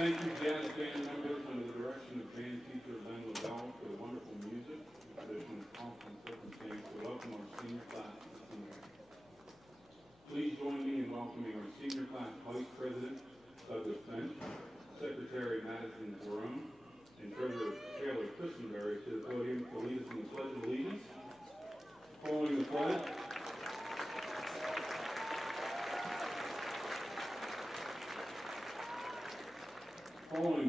thank you, jazz band members, under the direction of band teacher Len LaBelle, for the wonderful music, the tradition of pomp and circumstance to welcome our senior class this evening. Please join me in welcoming our senior class vice president, Douglas Finch, secretary Madison Jerome, and treasurer Taylor Christenberry to the podium to lead us in the Pledge of Allegiance. Following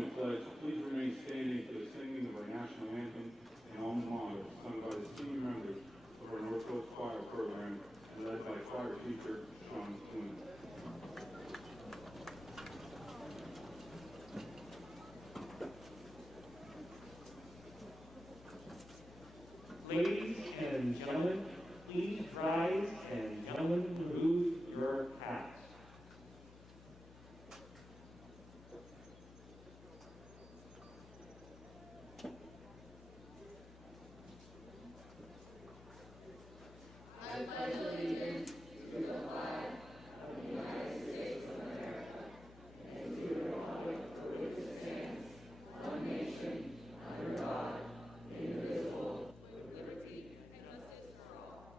the pledge, please remain standing for the singing of our national anthem and alma mater, sung by the senior members of our North Coast Choir program and led by choir teacher Sean Quinn. Ladies and gentlemen, please rise and gentlemen, remove your hats. I pledge allegiance to the flag of the United States of America and to the republic for which it stands, one nation, under God, indivisible, with liberty and justice for all.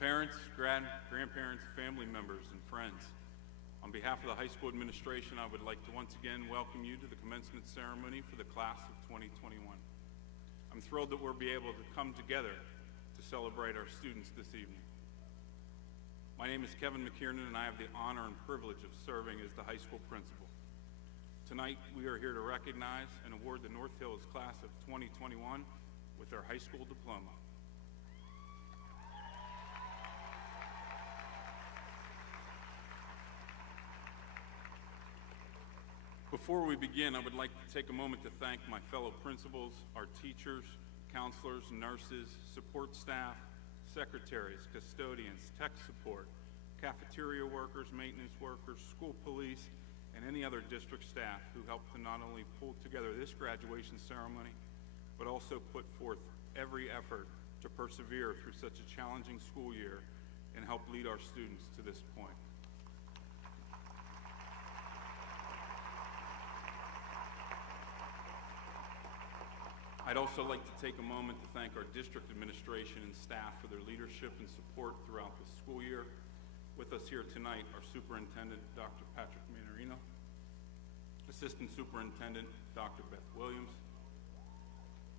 Parents, grandparents, family members, and friends, on behalf of the high school administration, I would like to once again welcome you to the commencement ceremony for the class of 2021. I'm thrilled that we'll be able to come together to celebrate our students this evening. My name is Kevin McKiernan, and I have the honor and privilege of serving as the high school principal. Tonight, we are here to recognize and award the North Hills class of 2021 with their high school diploma. Before we begin, I would like to take a moment to thank my fellow principals, our teachers, counselors, nurses, support staff, secretaries, custodians, tech support, cafeteria workers, maintenance workers, school police, and any other district staff who helped to not only pull together this graduation ceremony, but also put forth every effort to persevere through such a challenging school year and help lead our students to this point. I'd also like to take a moment to thank our district administration and staff for their leadership and support throughout the school year. With us here tonight are Superintendent Dr. Patrick Manorino, Assistant Superintendent Dr. Beth Williams,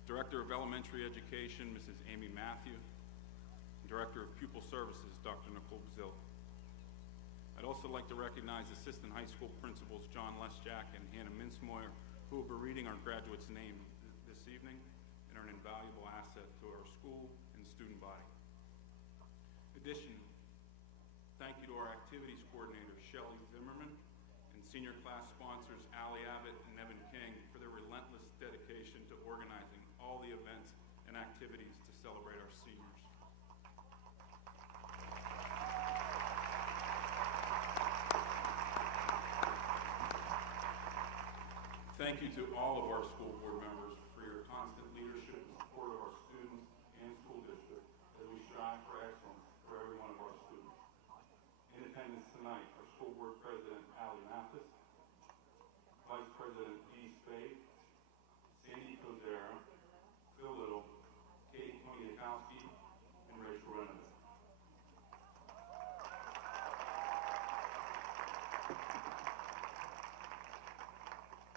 Director of Elementary Education Mrs. Amy Matthew, and Director of Pupil Services Dr. Nicole Bazilla. I'd also like to recognize Assistant High School Principals John Lesjak and Hannah Mincemoyer, who will be reading our graduates' names this evening and are an invaluable asset to our school and student body. In addition, thank you to our activities coordinators, Shelley Zimmerman, and senior class sponsors, Allie Abbott and Evan King, for their relentless dedication to organizing all the events and activities to celebrate our seniors. Thank you to all of our school board members for your constant leadership and support of our students and school district as we strive for excellence for every one of our students. In attendance tonight are School Board President Allie Mathis, Vice President Dee Spade, Sandy Kozera, Phil Little, Kate Poniakowski, and Rachel Renovich.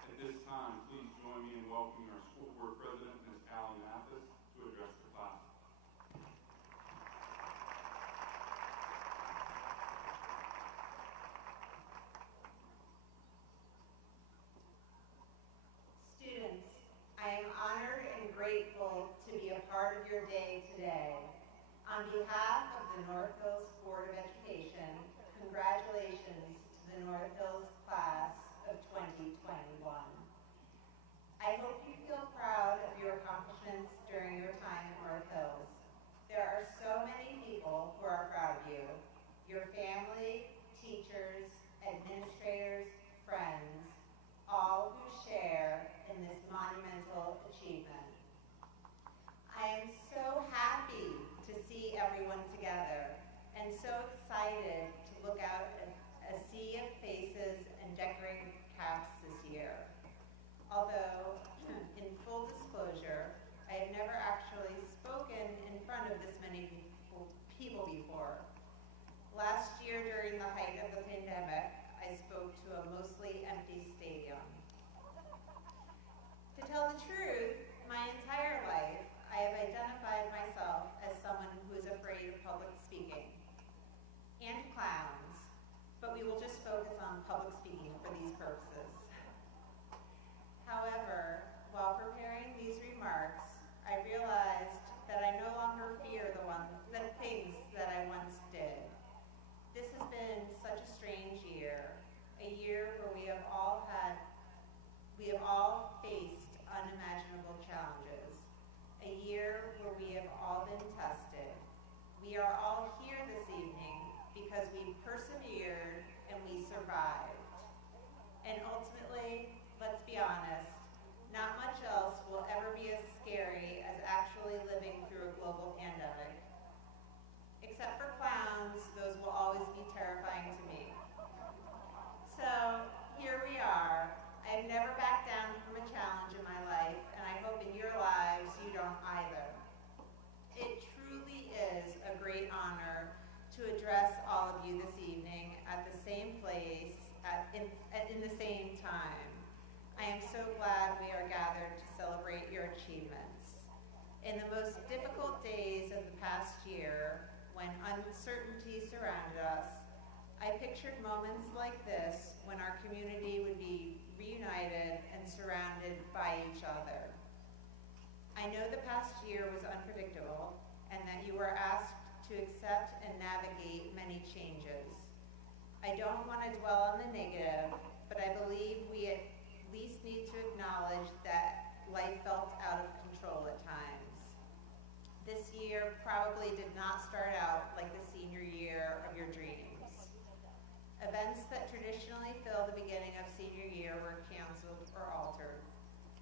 At this time, please join me in welcoming our School Board President, Ms. Allie Mathis, to address the class. Students, I am honored and grateful to be a part of your day today. On behalf of the North Hills Board of Education, congratulations to the North Hills class of 2021. I hope you feel proud of your accomplishments during your time at North Hills. There are so many people who are proud of you, your family, teachers, administrators, friends, all who share in this monumental achievement. I am so happy to see everyone together and so excited to look out at a sea of faces and decorated caps this year. Although, in full disclosure, I have never actually spoken in front of this many people before. Last year, during the height of the pandemic, I spoke to a mostly empty stadium. To tell the truth, my entire life, I have identified myself as someone who is afraid of public speaking and clowns, but we will just focus on public speaking for these purposes. However, while preparing these remarks, I realized that I no longer fear the things that I once did. This has been such a strange year, a year where we have all faced unimaginable challenges, a year where we have all been tested. We are all here this evening because we persevered and we survived. And ultimately, let's be honest, not much else will ever be as scary as actually living through a global pandemic. Except for clowns, those will always be terrifying to me. So, here we are. I've never backed down from a challenge in my life, and I hope in your lives you don't either. It truly is a great honor to address all of you this evening at the same place, in the same time. I am so glad we are gathered to celebrate your achievements. In the most difficult days of the past year, when uncertainty surrounded us, I pictured moments like this when our community would be reunited and surrounded by each other. I know the past year was unpredictable and that you were asked to accept and navigate many changes. I don't want to dwell on the negative, but I believe we acknowledge that life felt out of control at times. This year probably did not start out like the senior year of your dreams. Events that traditionally fill the beginning of senior year were canceled or altered.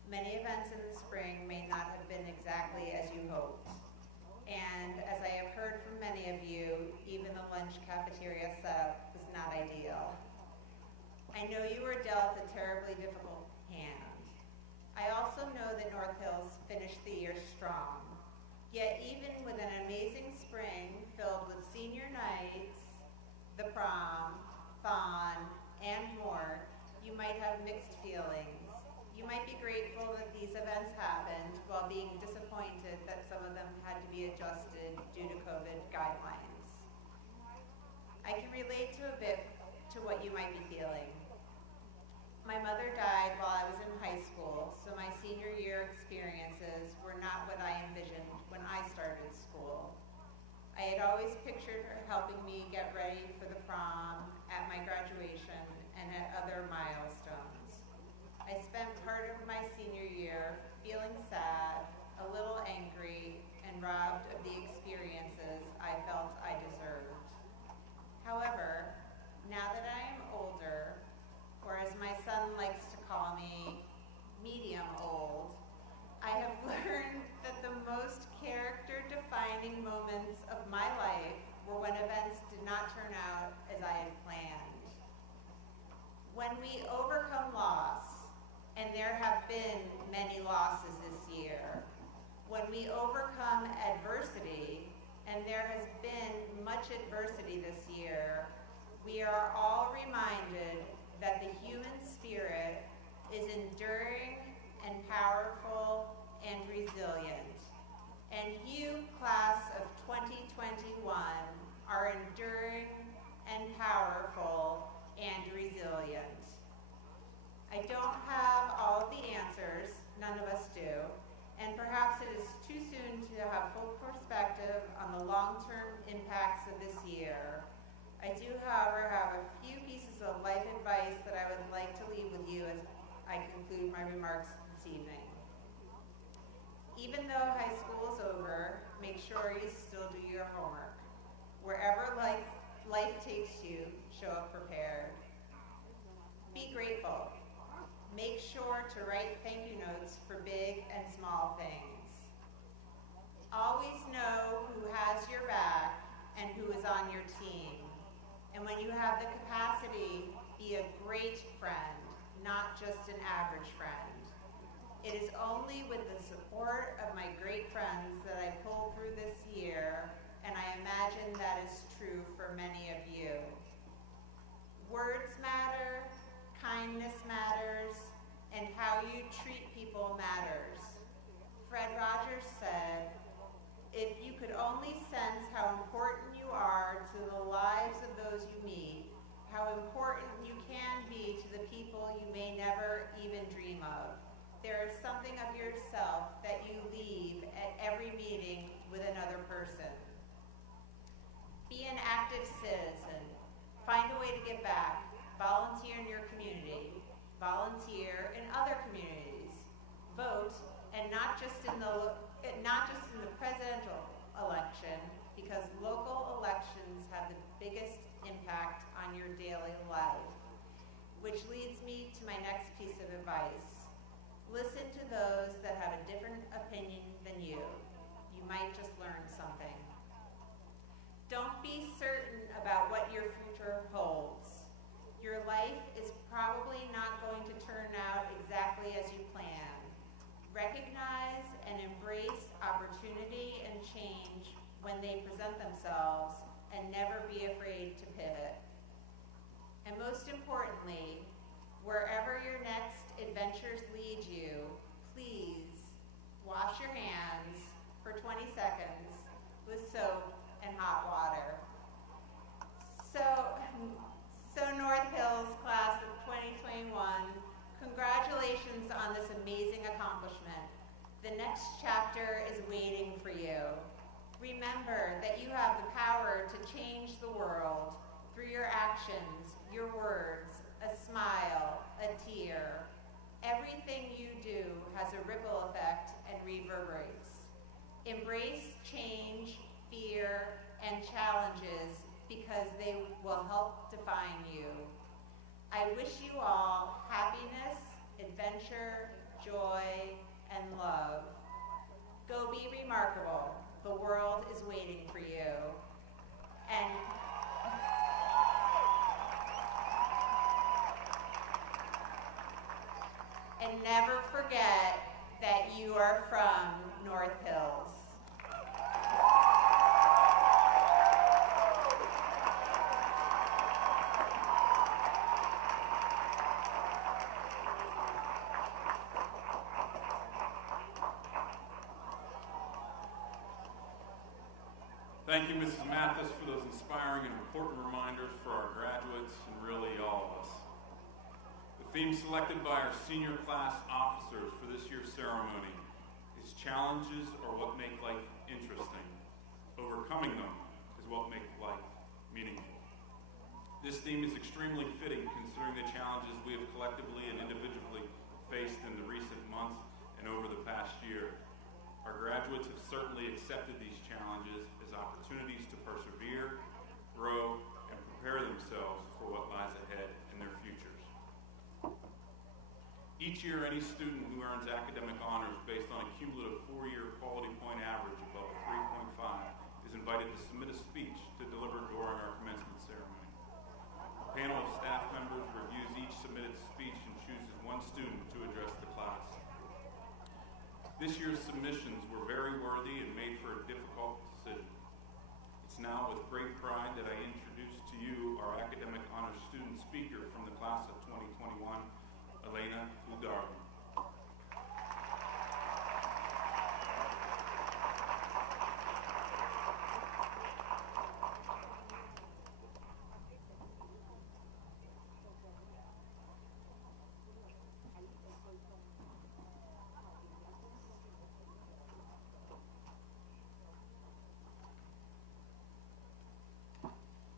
Many events in the spring may not have been exactly as you hoped. And as I have heard from many of you, even the lunch cafeteria setup was not ideal. I know you were dealt a terribly difficult hand. I also know that North Hills finished the year strong. Yet even with an amazing spring filled with senior nights, the prom, fawn, and more, you might have mixed feelings. You might be grateful that these events happened while being disappointed that some of them had to be adjusted due to COVID guidelines. I can relate to a bit to what you might be feeling. My mother died while I was in high school, so my senior year experiences were not what I envisioned when I started school. I had always pictured her helping me get ready for the prom, at my graduation, and at other milestones. I spent part of my senior year feeling sad, a little angry, and robbed of the experiences I felt I deserved. However, now that I am older, or as my son likes to call me, medium old, I have learned that the most character-defining moments of my life were when events did not turn out as I had planned. When we overcome loss, and there have been many losses this year, when we overcome adversity, and there has been much adversity this year, we are all reminded that the human spirit is enduring and powerful and resilient. And you, class of 2021, are enduring and powerful and resilient. I don't have all of the answers, none of us do, and perhaps it is too soon to have full perspective on the long-term impacts of this year. I do, however, have a few pieces of life advice that I would like to leave with you as I conclude my remarks this evening. Even though high school is over, make sure you still do your homework. Wherever life takes you, show up prepared. Be grateful. Make sure to write thank you notes for big and small things. Always know who has your back and who is on your team. And when you have the capacity, be a great friend, not just an average friend. It is only with the support of my great friends that I pulled through this year, and I imagine that is true for many of you. Words matter, kindness matters, and how you treat people matters. Fred Rogers said, "If you could only sense how important you are to the lives of those you meet, how important you can be to the people you may never even dream of, there is something of yourself that you leave at every meeting with another person." Be an active citizen. Find a way to give back. Volunteer in your community. Volunteer in other communities. Vote, and not just in the presidential election, because local elections have the biggest impact on your daily life. Which leads me to my next piece of advice. Listen to those that have a different opinion than you. You might just learn something. Don't be certain about what your future holds. Your life is probably not going to turn out exactly as you plan. Recognize and embrace opportunity and change when they present themselves, and never be afraid to pivot. And most importantly, wherever your next adventures lead you, please wash your hands for 20 seconds with soap and hot water. So North Hills class of 2021, congratulations on this amazing accomplishment. The next chapter is waiting for you. Remember that you have the power to change the world through your actions, your words, a smile, a tear. everything you do has a ripple effect and reverberates. Embrace change, fear, and challenges because they will help define you. I wish you all happiness, adventure, joy, and love. Go be remarkable. The world is waiting for you. And never forget that you are from North Hills. Thank you, Mrs. Mathis, for those inspiring and important reminders for our graduates and really all of us. The theme selected by our senior class officers for this year's ceremony is challenges are what make life interesting. Overcoming them is what makes life meaningful. This theme is extremely fitting considering the challenges we have collectively and individually faced in the recent months and over the past year. Our graduates have certainly accepted these challenges as opportunities to persevere, grow, and prepare themselves for what lies ahead in their futures. Each year, any student who earns academic honors based on a cumulative 4-year quality point average above a 3.5 is invited to submit a speech to deliver during our commencement ceremony. A panel of staff members reviews each submitted speech and chooses one student to address the class. This year's submissions were very worthy and made for a difficult decision. It's now with great pride that I introduce to you our academic honors student speaker from the class of 2021, Elena Ugarli.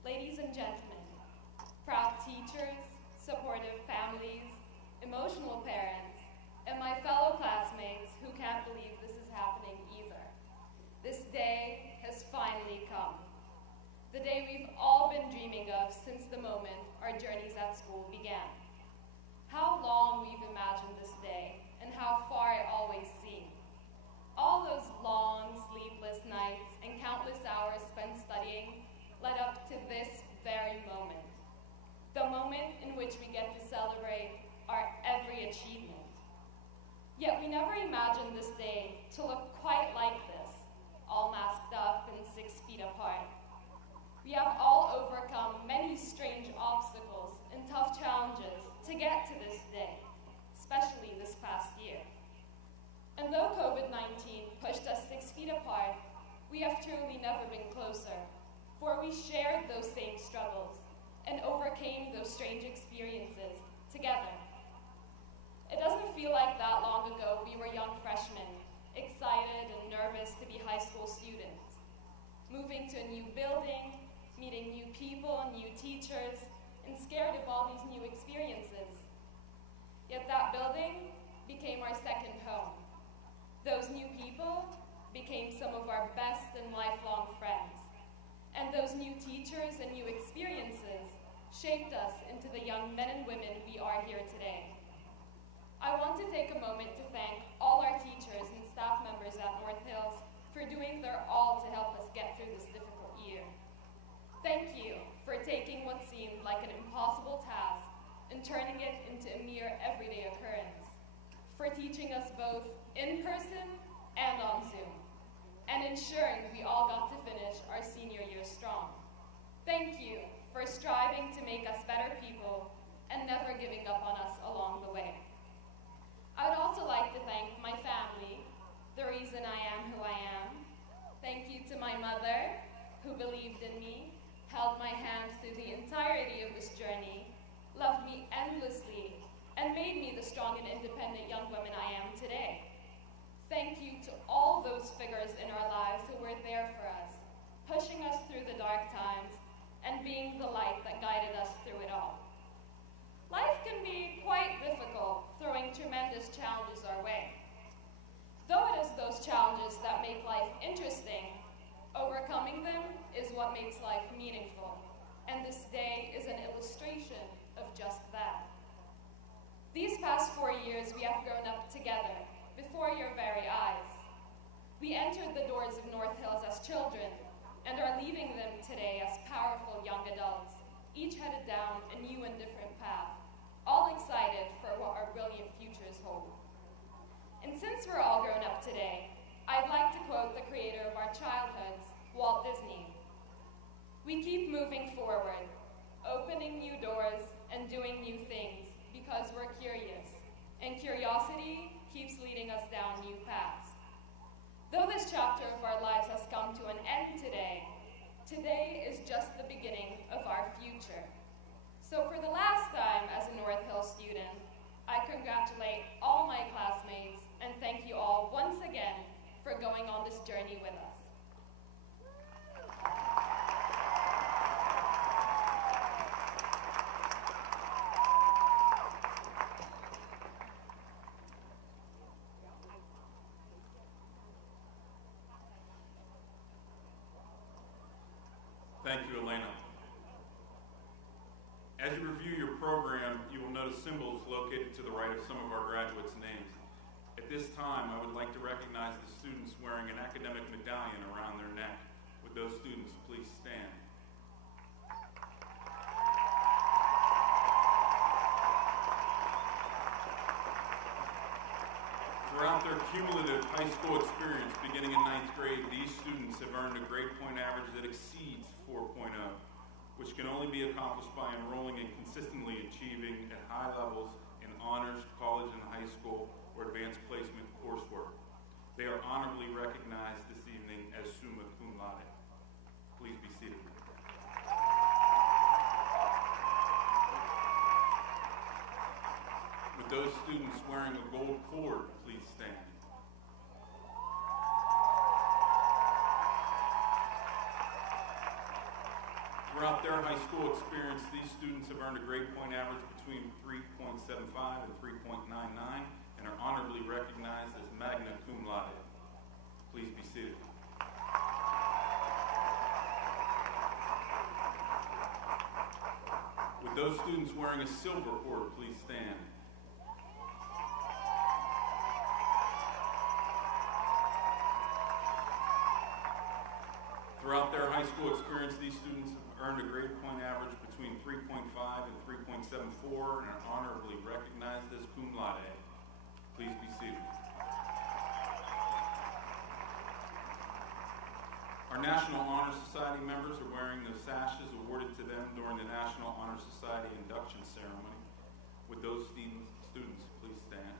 Ladies and gentlemen, proud teachers, supportive families, emotional parents, and my fellow classmates who can't believe this is happening either. This day has finally come. The day we've all been dreaming of since the moment our journeys at school began. How long we've imagined this day, and how far it always seemed. All those long, sleepless nights and countless hours spent studying led up to this very moment. The moment in which we get to celebrate our every achievement. Yet we never imagined this day to look quite like this, all masked up and 6 feet apart. We have all overcome many strange obstacles and tough challenges to get to this day, especially this past year. And though COVID-19 pushed us 6 feet apart, we have truly never been closer, for we shared those same struggles and overcame those strange experiences together. It doesn't feel like that long ago we were young freshmen, excited and nervous to be high school students, moving to a new building, meeting new people and new teachers, and scared of all these new experiences. Yet that building became our second home. Those new people became some of our best and lifelong friends. And those new teachers and new experiences shaped us into the young men and women we are here today. I want to take a moment to thank all our teachers and staff members at North Hills for doing their all to help us get through this difficult year. Thank you for taking what seemed like an impossible task and turning it into a mere everyday occurrence, for teaching us both in person and on Zoom, and ensuring we all got to finish our senior year strong. Thank you for striving to make us better people and never giving up on us along the way. I would also like to thank my family, the reason I am who I am. Thank you to my mother, who believed in me, held my hand through the entirety of this journey, loved me endlessly, and made me the strong and independent young woman I am today. Thank you to all those figures in our lives who were there for us, pushing us through the dark times and being the light that guided us through it all. Life can be quite difficult, throwing tremendous years we have grown up together, before your very eyes. We entered the doors of North Hills as children, and are leaving them today as powerful young adults, each headed down a new and different path, all excited for what our brilliant futures hold. And since we're all grown up today, I'd like to quote the creator of our childhoods, Walt Disney. "We keep moving forward, opening new doors and doing new things because we're curious, and curiosity keeps leading us down new paths. Though this chapter of our lives has come to an end today, today is just the beginning of our future. So for the last time as a North Hill student, I congratulate all my classmates and thank you all once again for going on this journey with us." Thank you, Elena. As you review your program, you will notice symbols located to the right of some of our graduates' names. At this time, I would like to recognize the students wearing an academic medallion around their neck. Would those students please stand? Throughout their cumulative high school experience, beginning in 9th grade, these students have earned a grade point average that exceeds 4.0, which can only be accomplished by enrolling and consistently achieving at high levels in honors, college and high school, or advanced placement coursework. They are honorably recognized this evening as summa cum laude. Please be seated. With those students wearing a gold cord, please stand. Throughout their high school experience, these students have earned a grade point average between 3.75 and 3.99 and are honorably recognized as magna cum laude. Please be seated. With those students wearing a silver cord, please stand. Throughout their high school experience, these students have earned a grade point average between 3.5 and 3.74 and are honorably recognized as cum laude. Please be seated. Our National Honor Society members are wearing the sashes awarded to them during the National Honor Society induction ceremony. Would those students please stand?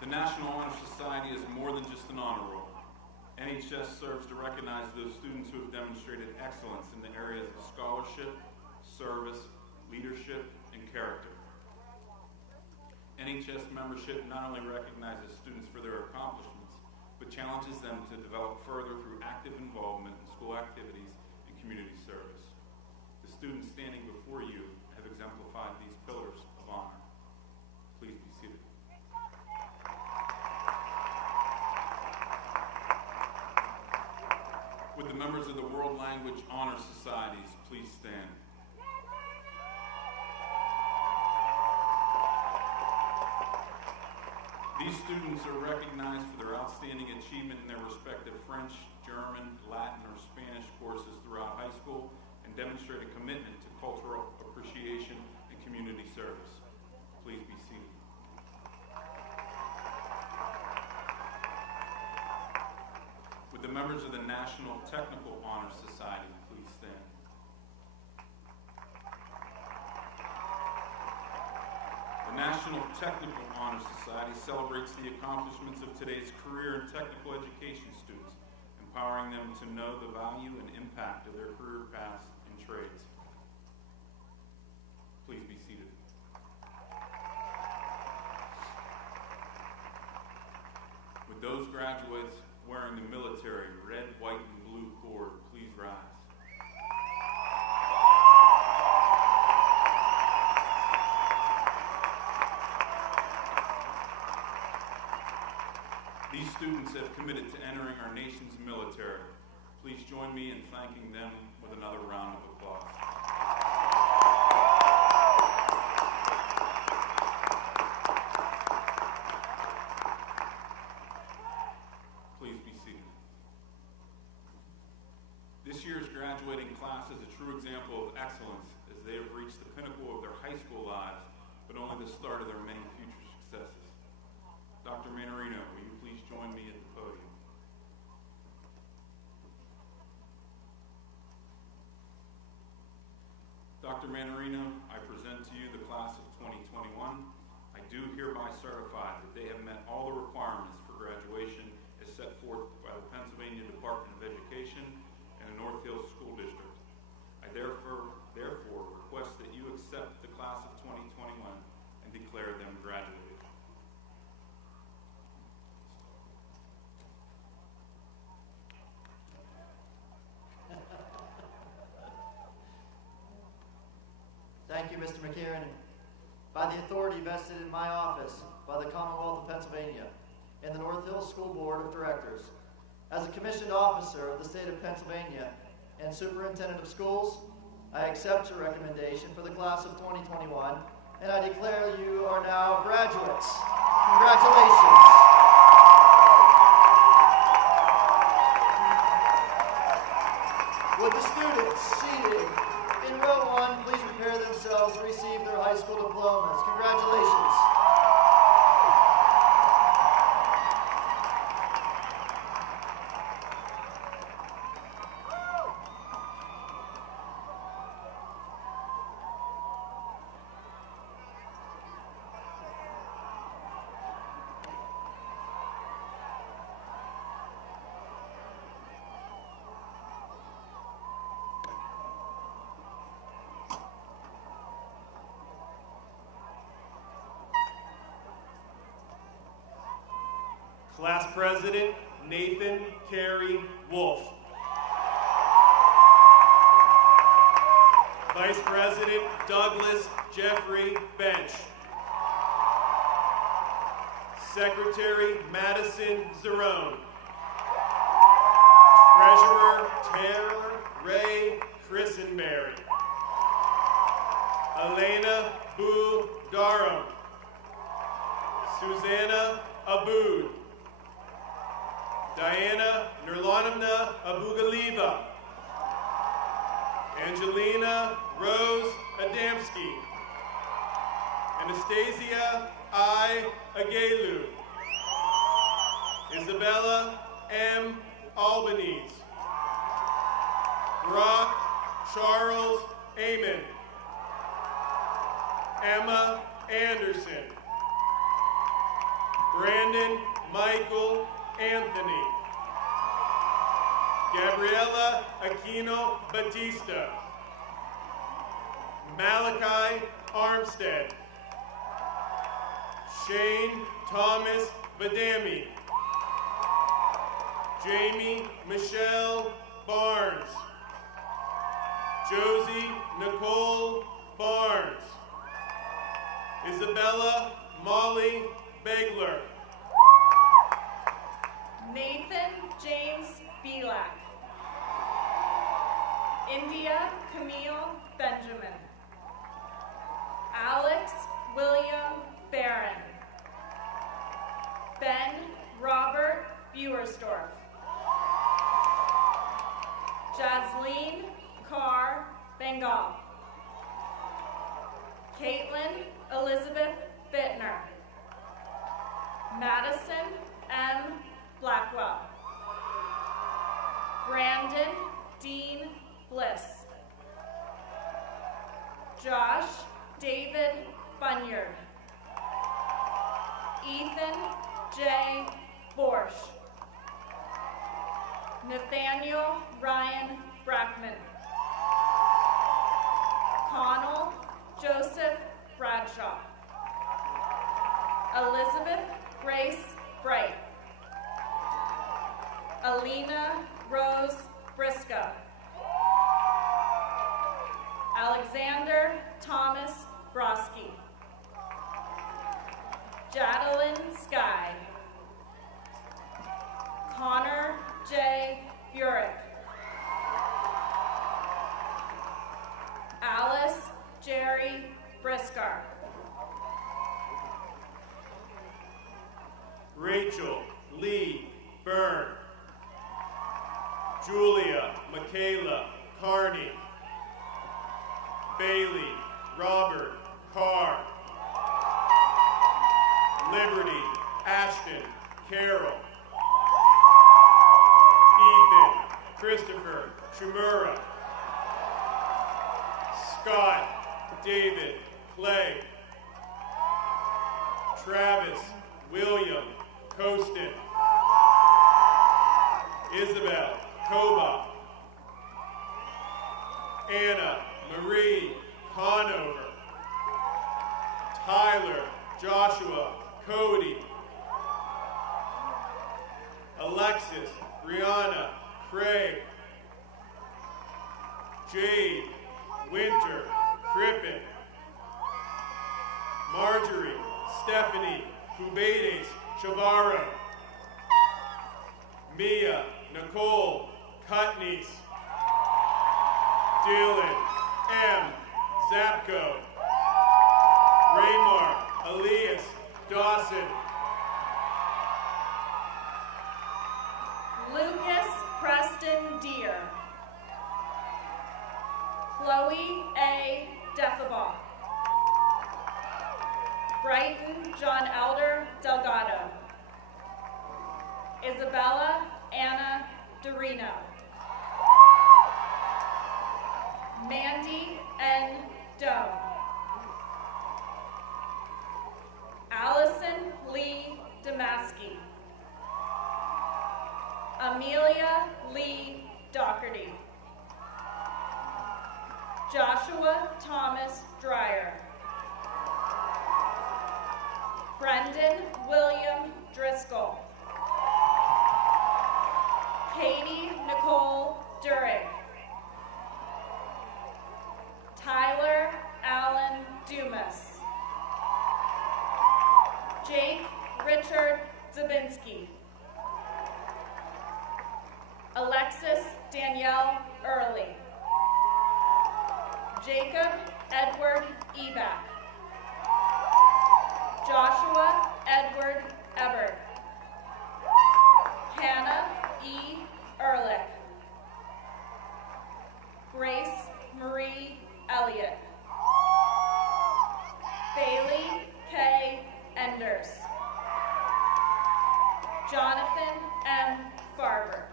The National Honor Society is more than just an honor roll. NHS serves to recognize those students who have demonstrated excellence in the areas of scholarship, service, leadership, and character. NHS membership not only recognizes students for their accomplishments, but challenges them to develop further through active involvement in school activities and community service. The students standing before you have exemplified these pillars of honor. Please be seated. Would the members of the World Language Honor Societies please stand? These students are recognized for their outstanding achievement in their respective French, German, Latin, or Spanish courses throughout high school and demonstrate a commitment to cultural appreciation and community service. Please be seated. Would the members of the National Technical Honor Society please stand? The National Technical Honor Society celebrates the accomplishments of today's career and technical education students, empowering them to know the value and impact of their career paths and trades. Please be seated. With those graduates wearing the military red, white, and blue cord, please rise. These students have committed to entering our nation's military. Please join me in thanking them with another round of applause. Please be seated. This year's graduating class is a true example of excellence as they have reached the pinnacle of their high school lives, but only the start of their many future successes. Dr. Manarino, will you please join me at the podium? Dr. Manarino, I present to you the class of 2021. I do hereby certify that they have met all the requirements for graduation as set forth by the Pennsylvania Department of Education and the North Hills School District. I therefore request that you accept the class of 2021 and declare them graduated. Thank you, Mr. McCarron. By the authority vested in my office by the Commonwealth of Pennsylvania and the North Hills School Board of Directors, as a commissioned officer of the state of Pennsylvania and superintendent of schools, I accept your recommendation for the class of 2021, and I declare you are now graduates. Congratulations. Would the students seated in row 1 please prepare themselves to receive their high school diplomas? Congratulations. Class President, Nathan Carey Wolf. Vice President, Douglas Jeffrey Bench. Secretary, Madison Zerone. Treasurer, Taylor Ray Christenberry. Elena Boo Durham. Susanna Aboud. Diana Nurlanovna Abugalieva. Angelina Rose Adamski. Anastasia I. Agelu. Isabella M. Albanese. Brock Charles Amon. Emma Anderson. Brandon Michael Anthony. Gabriela Aquino Batista. Malachi Armstead. Shane Thomas Badami. Jamie Michelle Barnes. Josie Nicole Barnes. Isabella Molly Begler. Nathan James Belak. India Camille Benjamin. Alex William Barron. Ben Robert Buersdorf. Jasleen Carr Bengal. Caitlin Elizabeth Bittner. Madison M. Blackwell. Brandon Dean Bliss. Josh David Bunyard. Ethan J. Borsch. Nathaniel Ryan Brackman. Connell Joseph Bradshaw. Elizabeth Grace Bright. Alina Rose Briscoe. Alexander Thomas Broski. Jadalyn Sky. Connor J. Burek. Julia Michaela Carney, Bailey Robert Carr, Liberty Ashton Carroll, Ethan Christopher Chimura, Scott David Clay, Travis William Costin, Isabel Koba, Anna Marie Conover, Tyler Joshua Cody, Alexis Brianna Craig, Jade Winter Crippen, Marjorie Stephanie Cubedes Chavarro, Mia Nicole Cutnies, Dylan M. Zapko, Raymar Elias Dawson, Lucas Preston Deere. Chloe A. Defabon. Brighton John Elder Delgado. Isabella Anna Dorino. Mandy N. Doe. Allison Lee Damaski. Amelia Lee Doherty. Joshua Thomas Dreyer. Brendan William Driscoll. Katie Nicole Durig. Tyler Allen Dumas. Jake Richard Zabinski. Alexis Danielle Early. Jacob Edward Ebach. Joshua Edward Ebert. Hannah E. Ehrlich. Grace Marie Elliott. Bailey K. Enders. Jonathan M. Farber.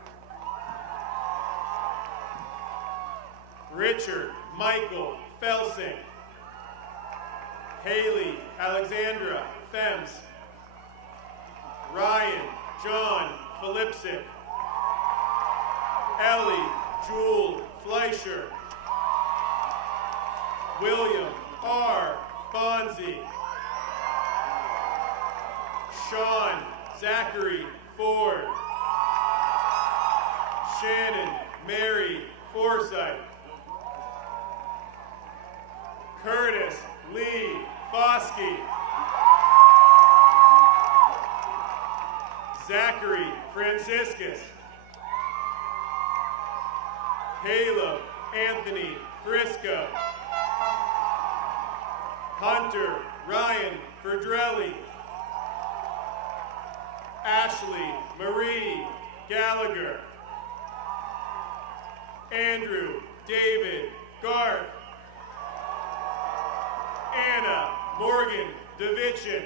Richard Michael Felsing, Haley Alexandra Fems, Ryan John Phillipsic, Ellie Jewel Fleischer, William R. Fonzie, Sean Zachary Ford, Shannon Mary Forsythe, Curtis Lee Foskey, Zachary Franciscus, Caleb Anthony Frisco, Hunter Ryan Verdrelli, Ashley Marie Gallagher, Andrew David Garth, Anna Morgan DeVitchin,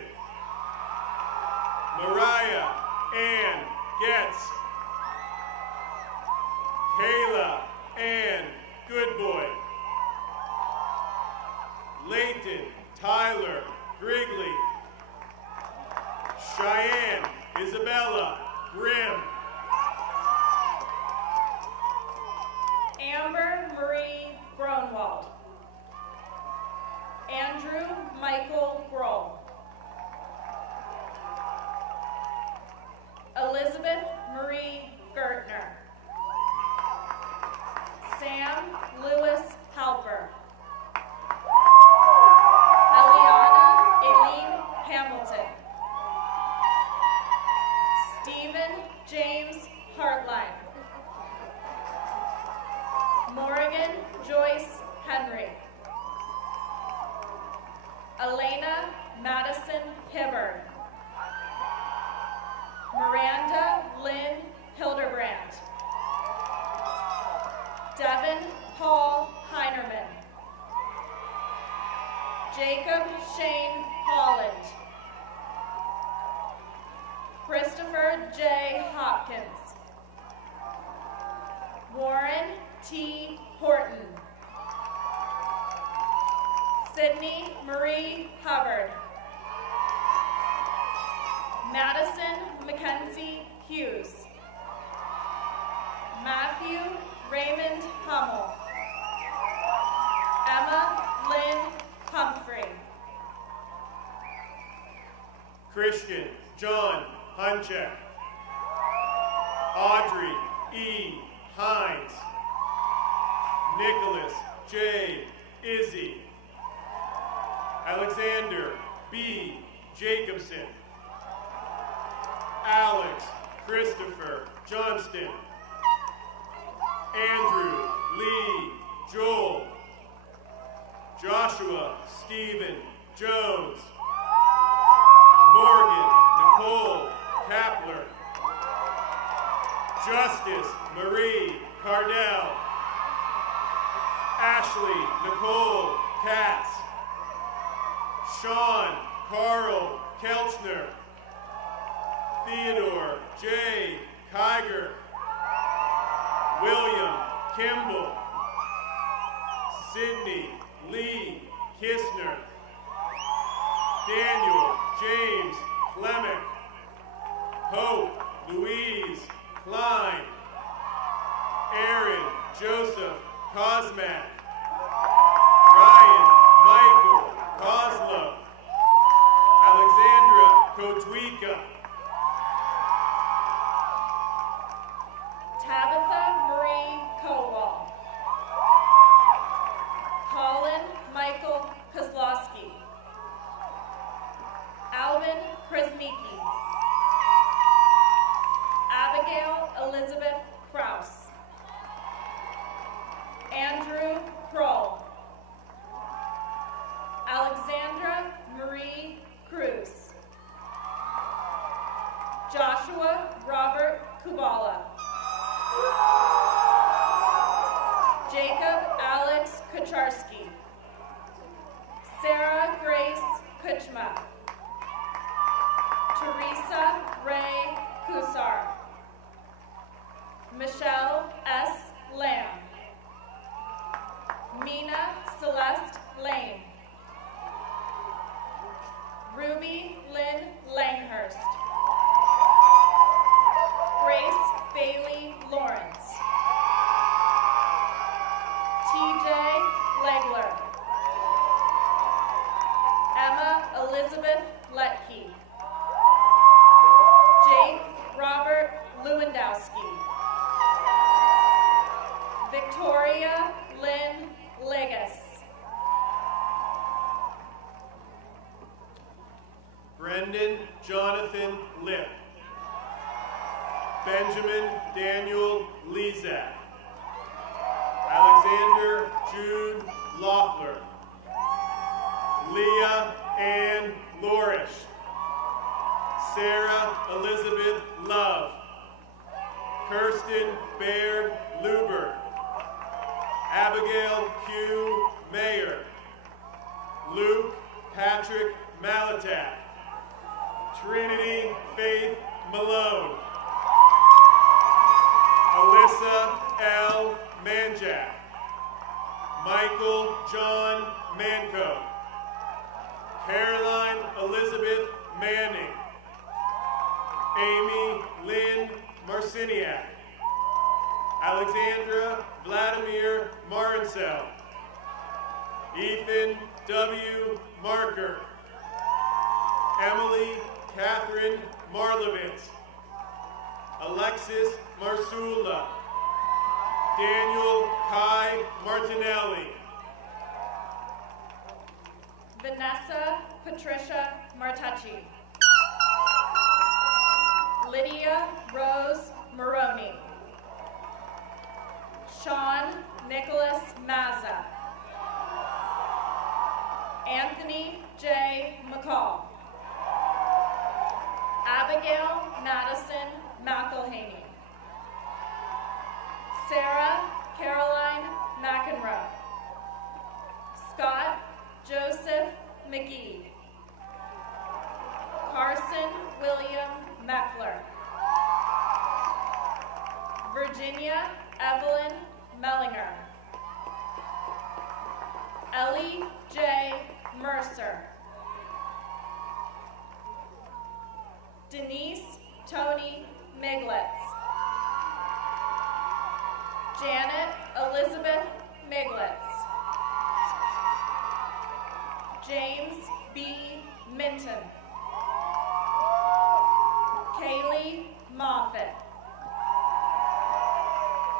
Mariah Ann Getz, Kayla Ann Goodboy, Leighton Tyler Grigley, Cheyenne Isabella Grimm, Amber Marie Gronwald. Andrew Michael Grohl. Elizabeth Marie Gertner. Sam Lewis Halper. Eliana Aileen Hamilton. Stephen James Hartline. Morgan Joyce Henry. Elena Madison Hibbard. Miranda Lynn Hildebrand. Evan Paul Heinerman. Jacob Shane Holland. Christopher J. Hopkins. Warren T. Horton. Sydney Marie Hubbard. Madison Mackenzie Hughes. Matthew Raymond Hummel. Emma Lynn Humphrey. Christian John Hunchak. Audrey E. Hines. Nicholas J. Izzy. Alexander B. Jacobson. Alex Christopher Johnston. Andrew Lee Joel. Joshua Stephen Jones. Morgan Nicole Kapler. Justice Marie Cardell. Ashley Nicole Katz. Sean Carl Kelchner. Theodore J. Kiger. William Kimball. Sydney Lee Kistner. Daniel James Clemick. Hope Louise Klein. Aaron Joseph Kosmak. Ryan Michael Kozlov. Alexandra Kotwika. Tabitha Marie Kowal. Colin Michael Kozlowski. Alvin Krasnicki. Abigail Elizabeth Kraus. Andrew Kroll. Alexandra Marie Cruz. Joshua Robert Kubala. Jacob Alex Kucharski. Sarah Grace Kuchma. Teresa Ray Kusar. Michelle S. Lamb. Mina Celeste Lane. Ruby Lynn Langhurst. Grace Bailey Lawrence. TJ Legler. Emma Elizabeth Letke. Jake Robert Lewandowski. Victoria Lynn Legas. Brendan Jonathan Lip. Benjamin Daniel Lezak. Alexander Jude Loeffler. Leah Ann Lorish. Sarah Elizabeth Love. Kirsten Baird Luber. Abigail Q. Mayer. Luke Patrick Malatak. Trinity Faith Malone. Alyssa L. Manjak. Michael John Manco. Caroline Elizabeth Manning. Amy Lynn Marciniak. Alexandra Vladimir Marincel. Ethan W. Marker. Emily Catherine Marlovitz. Alexis Marsula. Daniel Kai Martinelli. Vanessa Patricia Martucci. Lydia Rose Maroney. Sean Nicholas Mazza. Anthony J. McCall. Abigail Madison McElhaney. Sarah Caroline Joseph McGee. Carson William Meckler. Virginia Evelyn Mellinger. Ellie J. Mercer. Denise Tony Miglitz. Janet Elizabeth Miglitz. James B. Minton. Kaylee Moffitt.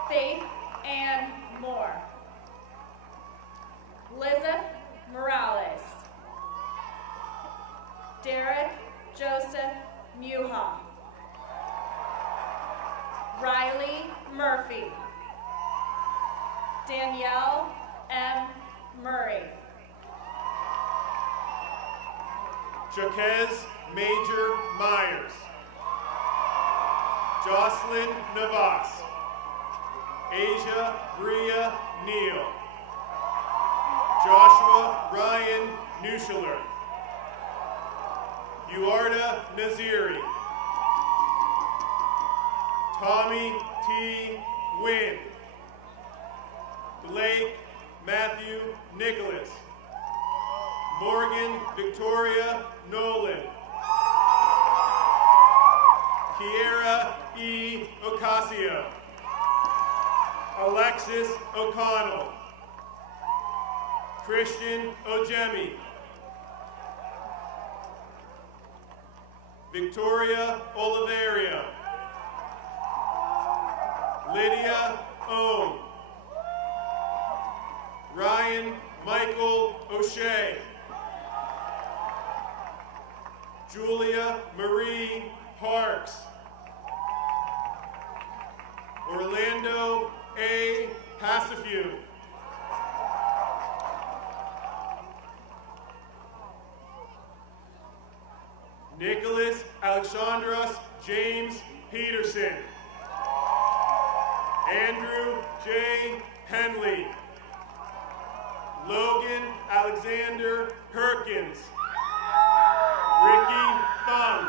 Faith Ann Moore. Lizeth Morales. Derek Joseph Muha. Riley Murphy. Danielle M. Murray. Jaquez Major Myers. Jocelyn Navas. Asia Bria Neal. Joshua Ryan Nuscheler. Uarda Naziri. Tommy T. Wynn. Blake Matthew Nicholas. Morgan Victoria Nolan. Kiera E. Ocasio. Alexis O'Connell. Christian Ojemi. Victoria Oliverio. Lydia Ohm. Ryan Michael O'Shea. Julia Marie Parks. Orlando A. Pasifew. Nicholas Alexandros James Peterson. Andrew J. Henley. Logan Alexander Perkins. Ricky Fung.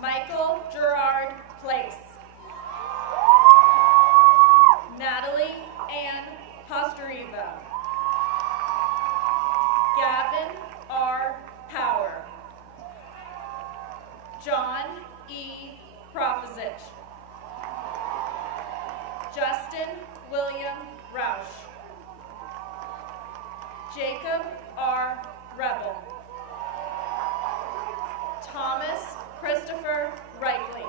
Michael Gerard Place. Natalie Ann Posterivo. Gavin R. Power. John E. Profizich. Justin William Roush. Jacob R. Rebel. Thomas Christopher Reitley.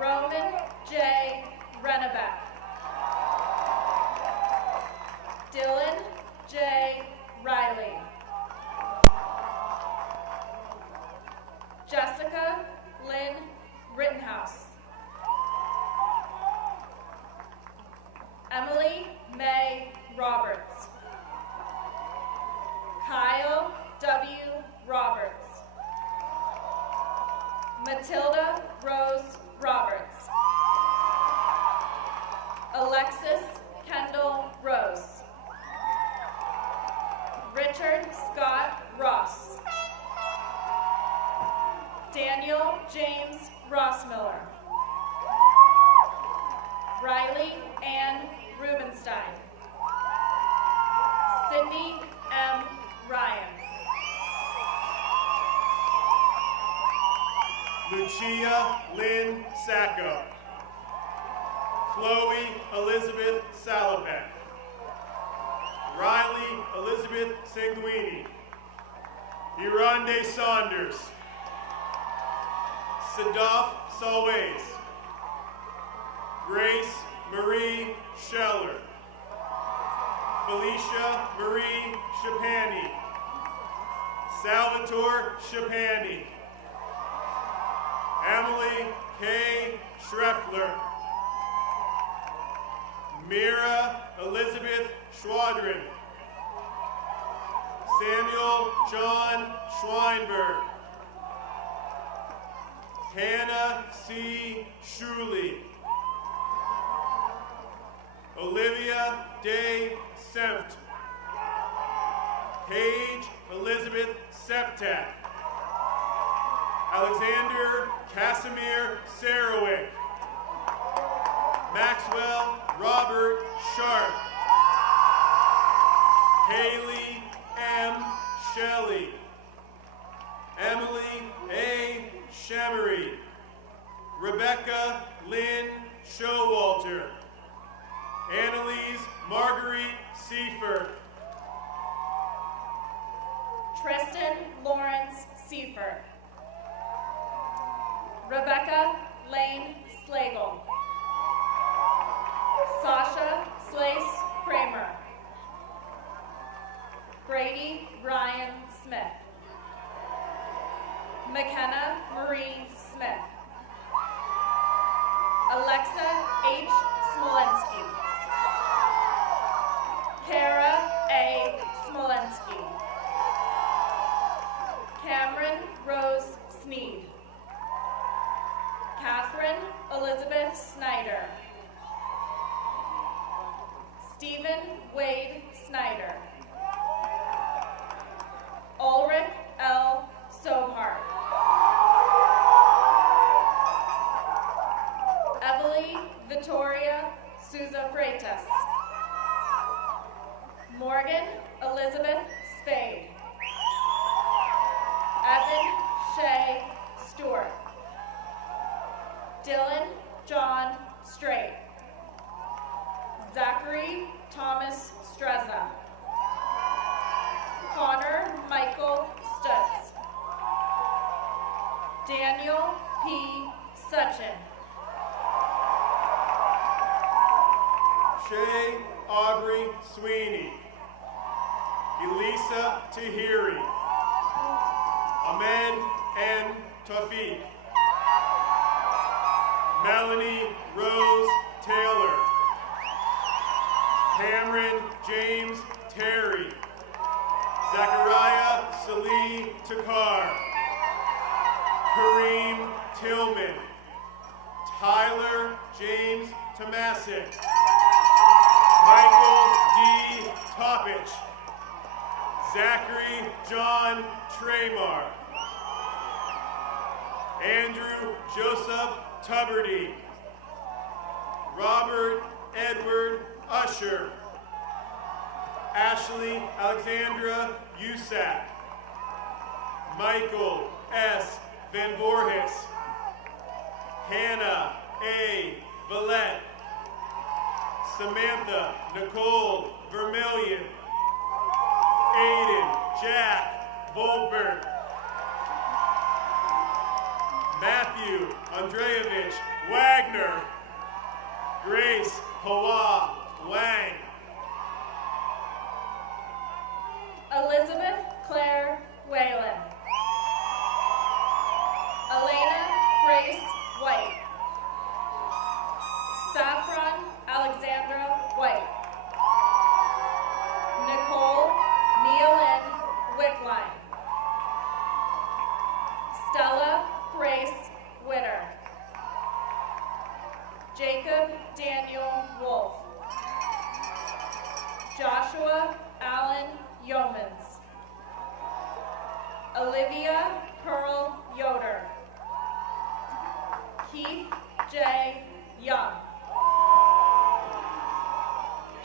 Roman J. Rennebeck. Dylan J. Riley. Jessica Lynn Rittenhouse. Emily May Roberts. Kyle W. Roberts. Matilda Rose Roberts. Alexis Kendall Rose. Richard Scott Ross. Daniel James Rossmiller. Riley Ann Rubenstein. Cindy M. Ryan. Lucia Lynn Sacco. Chloe Elizabeth Salopek. Riley Elizabeth Sanguini. Ironde Saunders. Sadaf Salways. Grace Marie Scheller. Felicia Marie Shapani. Salvatore Shapani. Emily K. Schreffler. Mira Elizabeth Schwadron. Samuel John Schweinberg. Hannah C. Shuley. Olivia Day Sempt. Paige Elizabeth Septak. Alexander Casimir Sarowick. Maxwell Robert Sharp. Haley M. Shelley. Emily A. Shemery. Rebecca Lynn Showalter. Annalise Marguerite Seifert. Tristan Lawrence Seifert. Rebecca Lane Slagle. Sasha Slace Kramer. Brady Ryan Smith. McKenna Marie Smith. Alexa H. Smolensky. Kara A. Smolensky. Cameron Rose Sneed. Catherine Elizabeth Snyder. Stephen Wade Snyder. Ulrich L. Sobhart. Evelie Victoria Souza Freitas. Morgan Elizabeth Spade. Evan Shea Stewart. Dylan John Straight. Zachary Thomas Streza. Connor Michael Stutz. Daniel P. Suchin. Shay Aubrey Sweeney. Elisa Tahiri. Ahmed N. Tawfiq. Melanie Rose Taylor. Cameron James Terry. Zachariah Salih Takar. Kareem Tillman. Tyler James Tomasic. Michael D. Toppich. Zachary John Tremar. Andrew Joseph Tuberty. Robert Edward Usher. Ashley Alexandra Usack. Michael S. Van Voorhis. Hannah A. Villette. Samantha Nicole Vermillion. Aiden Jack Volberg. Matthew Andreevich Wagner. Grace Hawa Wang. Elizabeth Claire Whalen. Elena Grace White. Saffron Alexandra White. Nicole Nealyn Wickline. Stella Grace Witter. Jacob Daniel Wolf. Joshua Allen Yeomans. Olivia Pearl Yoder. Keith J. Young.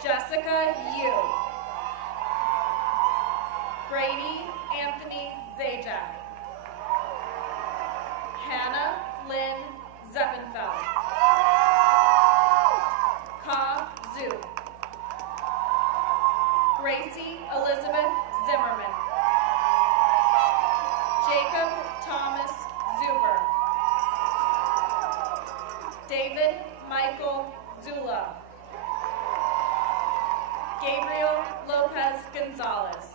Jessica Yu. Brady Anthony Zajac. Hannah Lynn Zeppenfeld. Ka Zhu. Gracie Elizabeth Zimmerman. Jacob Thomas Zuber. David Michael Zula. Gabriel Lopez Gonzalez.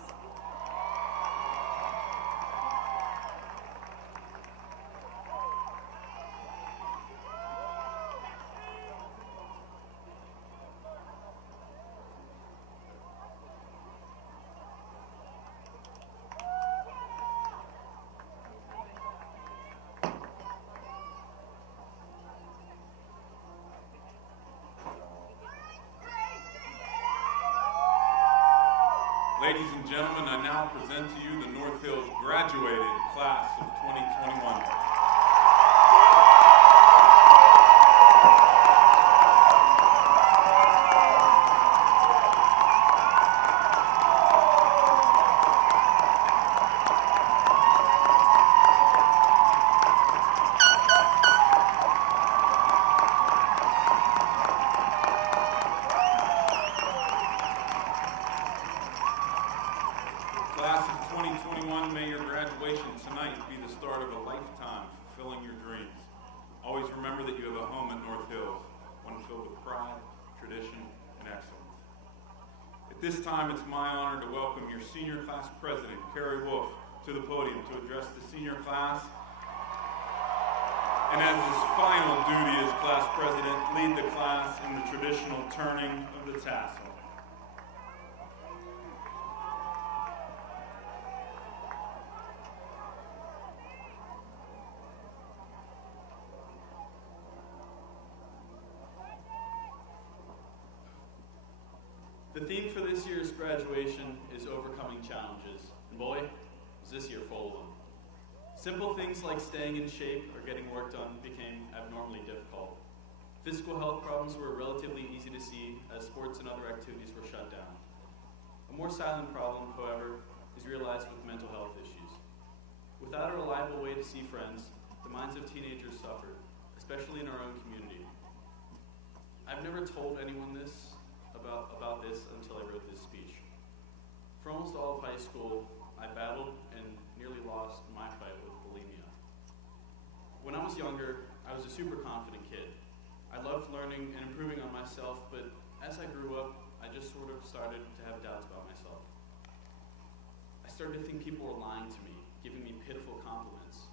Ladies and gentlemen, I now present to you the North Hills graduated class of 2021. Class of 2021, may your graduation tonight be the start of a lifetime fulfilling your dreams. Always remember that you have a home at North Hills, one filled with pride, tradition, and excellence. At this time, it's my honor to welcome your senior class president, Carrie Wolf, to the podium to address the senior class. And as his final duty as class president, lead the class in the traditional turning of the tassel. The theme for this year's graduation is overcoming challenges, and boy, is this year full of them. Simple things like staying in shape or getting work done became abnormally difficult. Physical health problems were relatively easy to see as sports and other activities were shut down. A more silent problem, however, is realized with mental health issues. Without a reliable way to see friends, the minds of teenagers suffered, especially in our own community. I've never told anyone this about this until I wrote this speech. For almost all of high school, I battled and nearly lost my fight with bulimia. When I was younger, I was a super confident kid. I loved learning and improving on myself, but as I grew up, I just sort of started to have doubts about myself. I started to think people were lying to me, giving me pitiful compliments.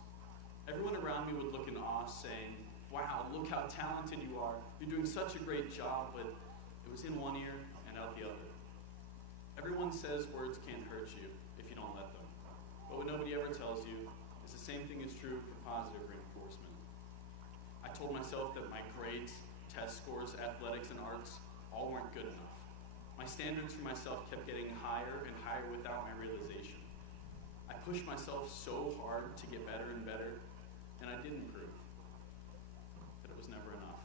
Everyone around me would look in awe, saying, "Wow, look how talented you are. You're doing such a great job," but it was in one ear and out the other. Everyone says words can't hurt you if you don't let them. But what nobody ever tells you is the same thing is true for positive reinforcement. I told myself that my grades, test scores, athletics, and arts all weren't good enough. My standards for myself kept getting higher and higher without my realization. I pushed myself so hard to get better and better, and I did improve. But it was never enough.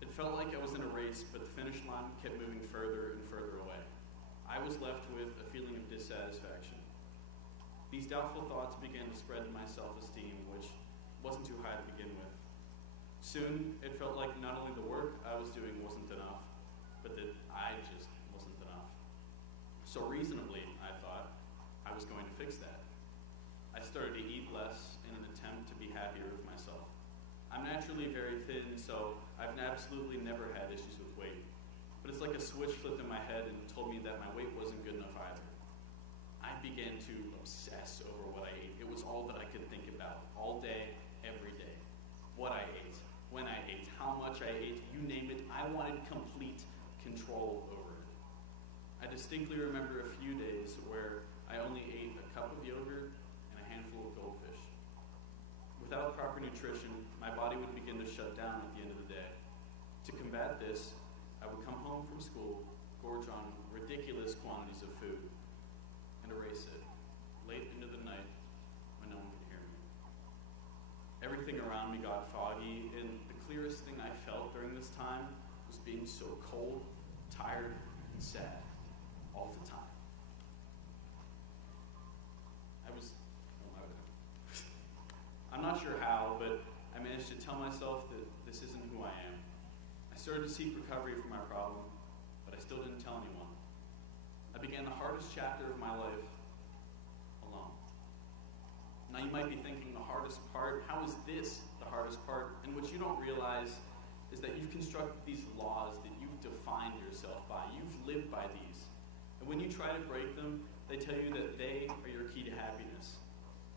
It felt like I was in a race, but the finish line kept moving further and further away. I was left with a feeling of dissatisfaction. These doubtful thoughts began to spread to my self-esteem, which wasn't too high to begin with. Soon, it felt like not only the work I was doing wasn't enough, but that I just wasn't enough. So reasonably, I thought, I was going to fix that. I started to eat less in an attempt to be happier with myself. I'm naturally very thin, so I've absolutely never had issues with weight. But it's like a switch flipped in my head and told me that my weight wasn't good enough either. I began to obsess over what I ate. It was all that I could think about, all day, every day. What I ate, when I ate, how much I ate, you name it, I wanted complete control over it. I distinctly remember a few days where I only ate a cup of yogurt and a handful of goldfish. Without proper nutrition, my body would begin to shut down at the end of the day. To combat this, I would come home from school, gorge on ridiculous quantities of food, and erase it, late into the night when no one could hear me. Everything around me got foggy, and the clearest thing I felt during this time was being so cold, tired, and sad all the time. I'm not sure how, but I managed to tell myself that this isn't who I am. I started to seek recovery from my problem, but I still didn't tell anyone. I began the hardest chapter of my life alone. Now you might be thinking, the hardest part, how is this the hardest part? And what you don't realize is that you've constructed these laws that you've defined yourself by. You've lived by these. And when you try to break them, they tell you that they are your key to happiness.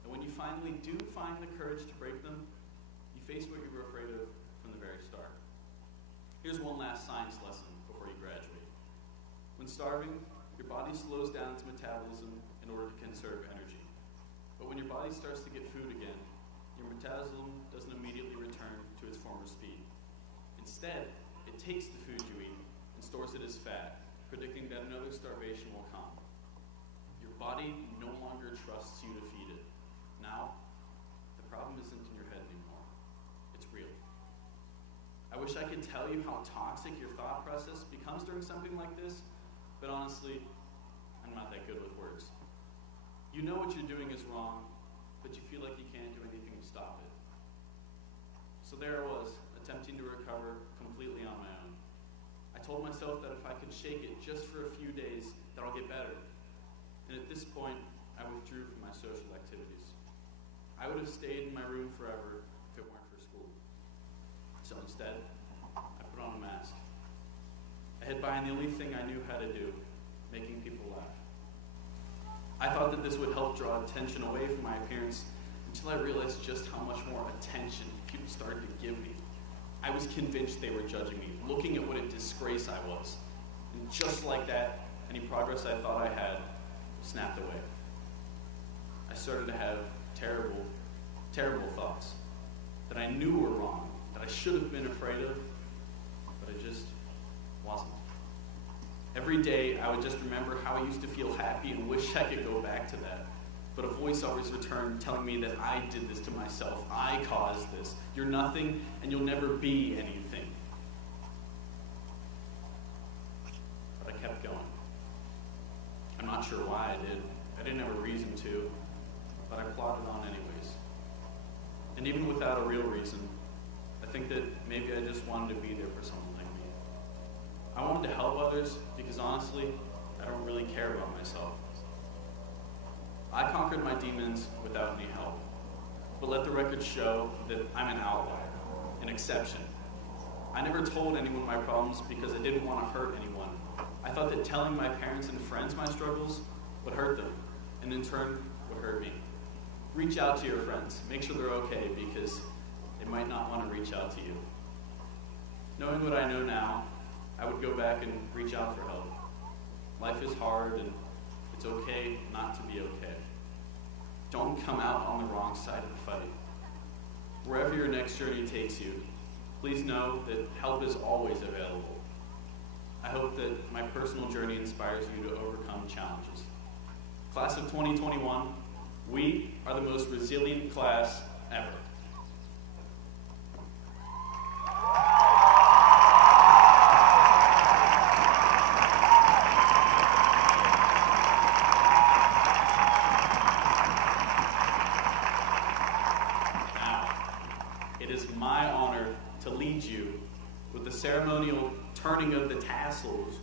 And when you finally do find the courage to break them, you face what you were afraid of from the very start. Here's one last science lesson before you graduate. When starving, your body slows down its metabolism in order to conserve energy. But when your body starts to get food again, your metabolism doesn't immediately return to its former speed. Instead, it takes the food you eat and stores it as fat, predicting that another starvation will come. body no longer trusts you to feed it. Now, the problem isn't in your head anymore. It's real. I wish I could tell you how toxic your thought process becomes during something like this, but honestly, I'm not that good with words. You know what you're doing is wrong, but you feel like you can't do anything to stop it. So there I was, attempting to recover completely on my own. I told myself that if I could shake it just for a few days, that I'll get better. And at this point, I withdrew from my social activities. I would have stayed in my room forever if it weren't for school. So instead, I put on a mask. I hid behind the only thing I knew how to do, making people laugh. I thought that this would help draw attention away from my appearance until I realized just how much more attention people started to give me. I was convinced they were judging me, looking at what a disgrace I was. And just like that, any progress I thought I had snapped away. I started to have terrible, terrible thoughts that I knew were wrong, that I should have been afraid of, but I just wasn't. Every day, I would just remember how I used to feel happy and wish I could go back to that. But a voice always returned telling me that I did this to myself. I caused this. You're nothing, and you'll never be anything. But I kept going. I'm not sure why I did. I didn't have a reason to, but I plodded on anyways. And even without a real reason, I think that maybe I just wanted to be there for someone like me. I wanted to help others because honestly, I don't really care about myself. I conquered my demons without any help, but let the record show that I'm an outlier, an exception. I never told anyone my problems because I didn't want to hurt anyone. I thought that telling my parents and friends my struggles would hurt them, and in turn would hurt me. Reach out to your friends. Make sure they're okay because they might not want to reach out to you. Knowing what I know now, I would go back and reach out for help. Life is hard and it's okay not to be okay. Don't come out on the wrong side of the fight. Wherever your next journey takes you, please know that help is always available. I hope that my personal journey inspires you to overcome challenges. Class of 2021, we are the most resilient class ever. My honor to lead you with the ceremonial turning of the tassels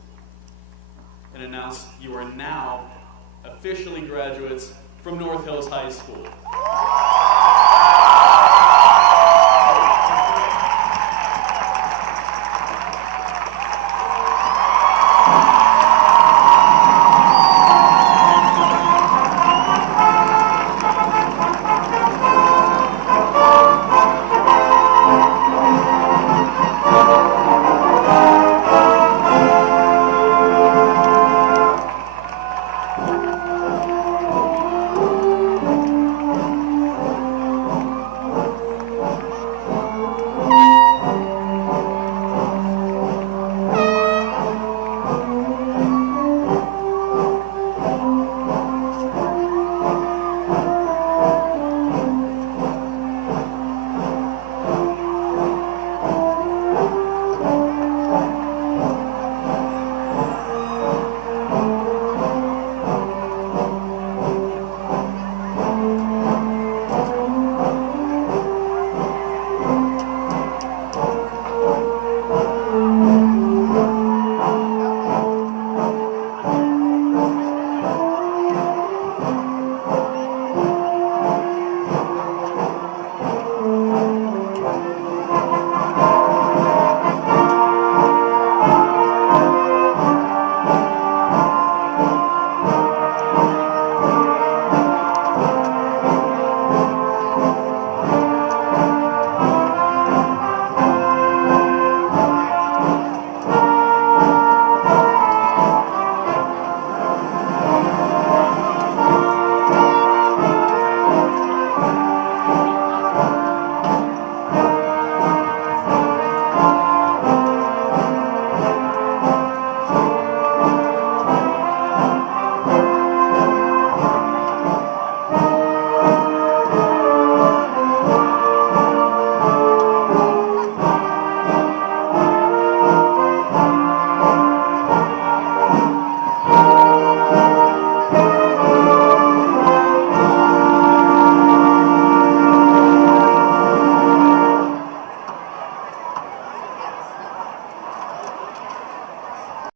and announce you are now officially graduates from North Hills High School.